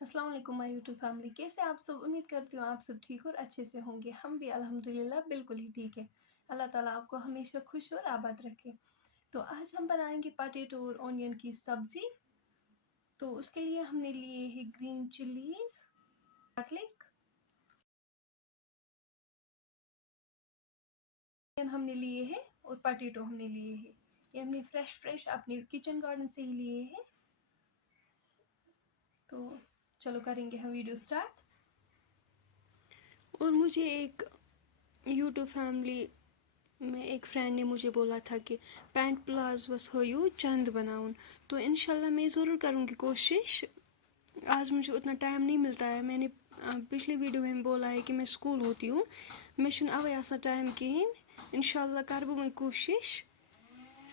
अस्सलाम वालेकुम my YouTube family. कैसे आप सब? उम्मीद करती हूँ आप सब ठीक और अच्छे से होंगे। हम भी अल्हम्दुलिल्लाह बिल्कुल ही ठीक है। अल्लाह ताला आपको हमेशा खुश और आबाद रखे। तो आज हम बनाएंगे पटेटो और ऑनियन की सब्ज़ी। तो उसके लिए हमने लिए हैं ग्रीन चिलीज, गार्लिक, हमने लिए हैं और पटेटो हमने लिए हैं। ये हमने फ्रेश अपने किचन गार्डन से ही लिए हैं। तो चलो करेंगे हम वीडियो स्टार्ट। और मुझे एक यूट्यूब फैमिली में एक फ्रेंड ने मुझे बोला था कि पैंट प्लाजोस हो यू चंद बनाउन। तो इंशाल्लाह मैं ज़रूर करूँगी कोशिश। आज मुझे उतना टाइम नहीं मिलता है। मैंने पिछले वीडियो में बोला है कि मैं स्कूल होती हूँ, मैं अवे आसा टाइम कहें। इंशाल्लाह कर मैं कोशिश।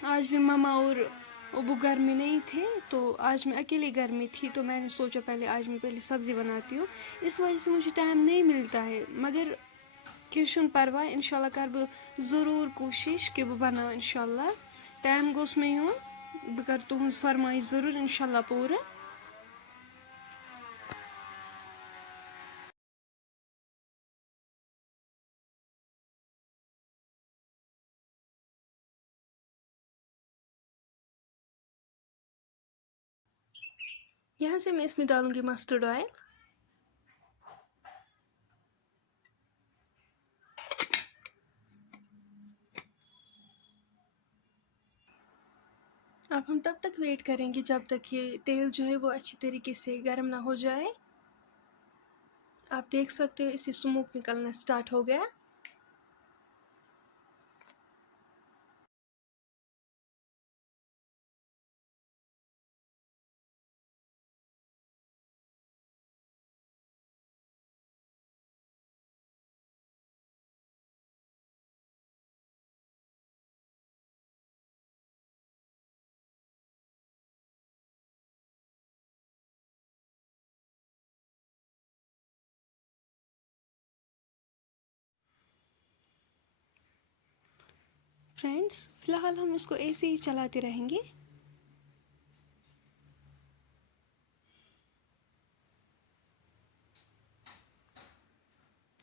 आज भी ममा और अबू घर में नहीं थे, तो आज मैं अकेले घर में थी। तो मैंने सोचा पहले आज मैं पहले सब्ज़ी बनाती हूँ। इस वजह से मुझे टाइम नहीं मिलता है, मगर किशन परवाह इंशाल्लाह कर ज़रूर कोशिश कि बह बनाओ। इंशाल्लाह टाइम गोस मे यून, बह कर तुहज फरमाइश ज़रूर इंशाल्लाह पूरा। यहाँ से मैं इसमें डालूंगी मस्टर्ड ऑयल। अब हम तब तक वेट करेंगे जब तक ये तेल जो है वो अच्छी तरीके से गर्म ना हो जाए। आप देख सकते हो इससे स्मोक निकलना स्टार्ट हो गया। फ्रेंड्स, फ़िलहाल हम इसको ऐसे ही चलाते रहेंगे।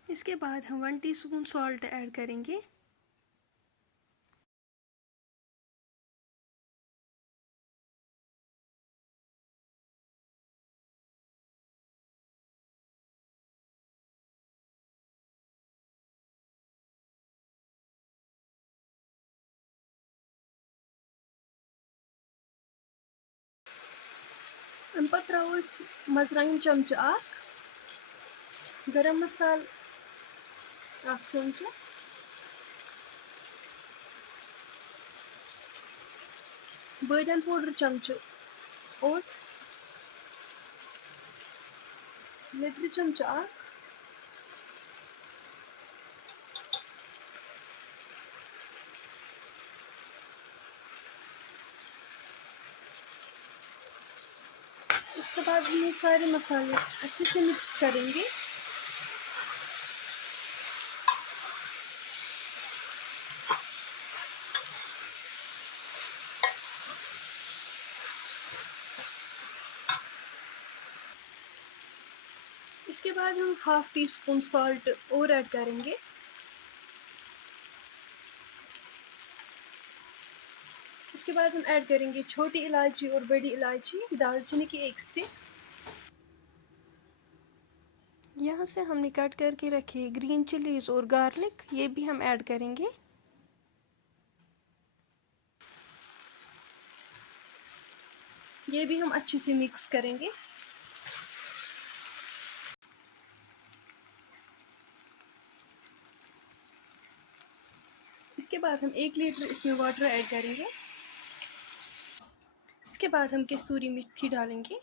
इसके बाद हम 1 टीस्पून सॉल्ट ऐड करेंगे। अम पत त्रो मजरंग चमच गरम मसाल चमच, बदन पाउडर चमच और लेदर चमच इसके बाद हम ये सारे मसाले अच्छे से मिक्स करेंगे। इसके बाद हम हाफ टी स्पून सॉल्ट और ऐड करेंगे। इसके बाद हम ऐड करेंगे छोटी इलायची और बड़ी इलायची, दालचीनी की एक स्टिक। यहाँ से हमने कट करके रखे ग्रीन चिलीज और गार्लिक, ये भी हम ऐड करेंगे। ये भी हम अच्छे से मिक्स करेंगे। इसके बाद हम 1 लीटर इसमें वाटर ऐड करेंगे। इसके बाद हम कसूरी मेथी डालेंगे।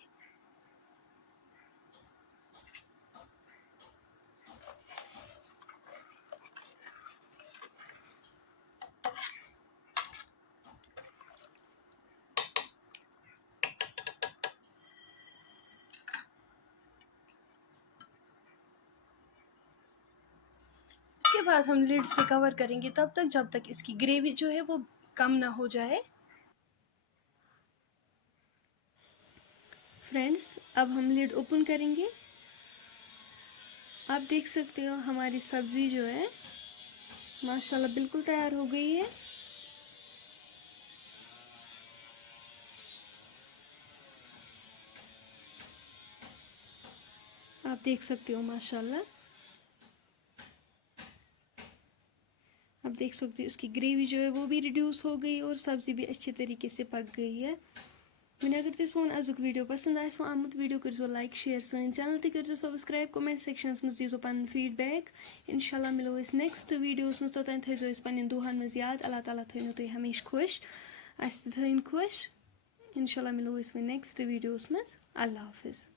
इसके बाद हम लिड से कवर करेंगे तब तक जब तक इसकी ग्रेवी जो है वो कम ना हो जाए। फ्रेंड्स अब हम लिड ओपन करेंगे। आप देख सकते हो हमारी सब्ज़ी जो है माशाल्लाह बिल्कुल तैयार हो गई है। आप देख सकते हो माशाल्लाह, आप देख सकते हो उसकी ग्रेवी जो है वो भी रिड्यूस हो गई और सब्ज़ी भी अच्छे तरीके से पक गई है। मैंने अगर तुम सोन अजुक वीडियो पसंद आए आमुत वीडियो करो लाइक शेयर सन चैनल ते करो सब्सक्राइब कमेंट सेक्शनस मज दीजो पन फीडबैक। इंशाल्लाह मिलो इस नेक्स्ट वीडियोस मज तोतान थो पन्न दुहन मज याद। अल्लाह ताला थो तुम हमेशा खुश अस थन खुश। इंशाल्लाह मिलो इस नेक्स्ट वीडियोस मज। अल्लाह हाफिज़।